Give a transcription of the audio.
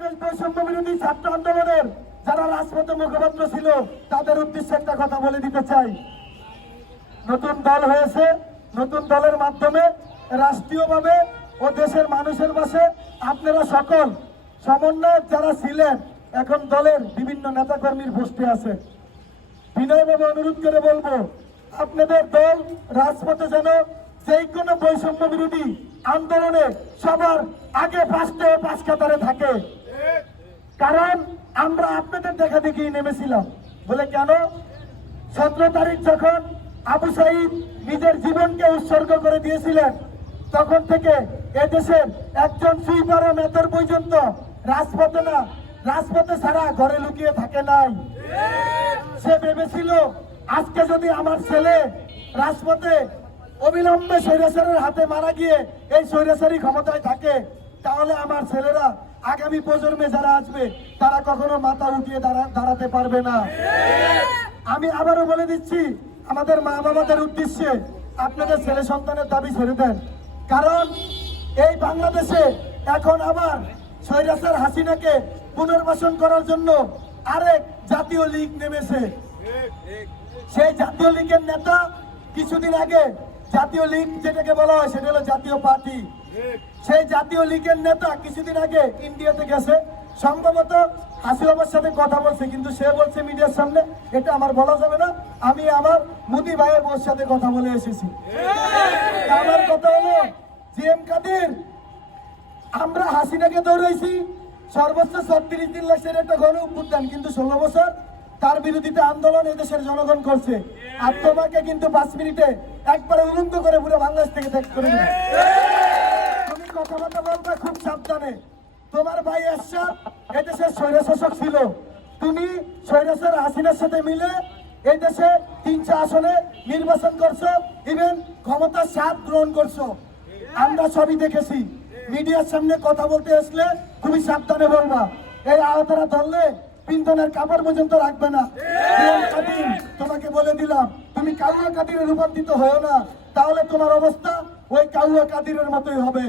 বাংলাদেশ বৈষম্য বিরোধী ছাত্র আন্দোলনের যারা রাজপথে মুখপাত্র ছিল, তাদের উদ্দেশ্যে একটা কথা বলে দিতে চাই। নতুন দল হয়েছে, নতুন দলের মাধ্যমে রাষ্ট্রীয়ভাবে ও দেশের মানুষের পাশে আপনারা সকল সমন্বয়ক যারা ছিলেন, এখন দলের বিভিন্ন নেতাকর্মীর পোস্টে আছে বিনয়ভাবে অনুরোধ করে বলব, আপনাদের দল রাজপথে যেন যেই কোনো বৈষম্য বিরোধী আন্দোলনে সবার আগে ফার্স্টে পাঁচ কাতারে থাকে। কারণ আমরা আপনাদের দেখা দেখি নেমেছিলাম। বলে কেন? সতেরো তারিখ যখন আবু সাইদ নিজের জীবনকে উৎসর্গ করে দিয়েছিলেন, তখন থেকে এদেশের একজন সুইপার ও মেতর পর্যন্ত রাজপথে না, রাজপথে ছাড়া ঘরে লুকিয়ে থাকে নাই। সে ভেবেছিল, আজকে যদি আমার ছেলে রাজপথে অবিলম্বে স্বৈরাচারের হাতে মারা গিয়ে এই স্বৈরাচারী ক্ষমতায় থাকে, তাহলে আমার ছেলেরা আগামী প্রজন্মে যারা আসবে, তারা কখনো মাথা উঠিয়ে দাঁড়া- দাঁড়াতে পারবে না। আমি আবারও বলে দিচ্ছি, আমাদের মা বাবাদের উদ্দেশ্যে আপনাদের ছেলে সন্তানের দাবি ছেড়ে দেন। কারণ এই বাংলাদেশে এখন আবার স্বৈরাচার হাসিনাকে পুনর্বাসন করার জন্য আরেক জাতীয় লীগ নেমেছে। সেই জাতীয় লীগের নেতা কিছুদিন আগে জাতীয় লীগ যেটাকে বলা হয়, সেটা হলো জাতীয় পার্টি। সেই জাতীয় লীগের নেতা কিছুদিন আগে ইন্ডিয়াতে গেছে। সম্ভবত হাসিবাবার সাথে কথা বলছে, কিন্তু সে বলছে মিডিয়ার সামনে, এটা আমার বলা যাবে না। আমি আমার মোদি ভাইয়ের বোর সাথে কথা বলে এসেছি। আমার কথা হলো জি এম কাদির? আমরা হাসিনাকে দৌড়াইছি। সর্বোচ্চ ছত্রিশ দিন লাগছে একটা গণ উদ্যান কিন্তু ষোলো বছর তার বিরোধিতা আন্দোলন এদেশের জনগণ করছে। আর তোমাকে কিন্তু পাঁচ মিনিটে একবারে উলঙ্গ করে পুরো বাংলাদেশ থেকে ত্যাগ করে দিবে। তুমি কথাবার্তা বলবে খুব সাবধানে। তোমার ভাই এরশাদ এদেশের স্বৈরশাসক ছিল। তুমি স্বৈরাচার হাসিনার সাথে মিলে এই দেশে তিনশো আসনে নির্বাচন করছ ইভেন ক্ষমতার স্বাদ গ্রহণ করছ। আমরা সবই দেখেছি। মিডিয়ার সামনে কথা বলতে আসলে খুবই সাবধানে বলবা। এই আহতরা ধরলে পিন্তনের কাপড় পর্যন্ত রাখবে না। তোমাকে বলে দিলাম, তুমি কাউয়া কাদিরে রূপান্তরিত হয়েও না, তাহলে তোমার অবস্থা ওই কাউয়া কাদিরের মতোই হবে।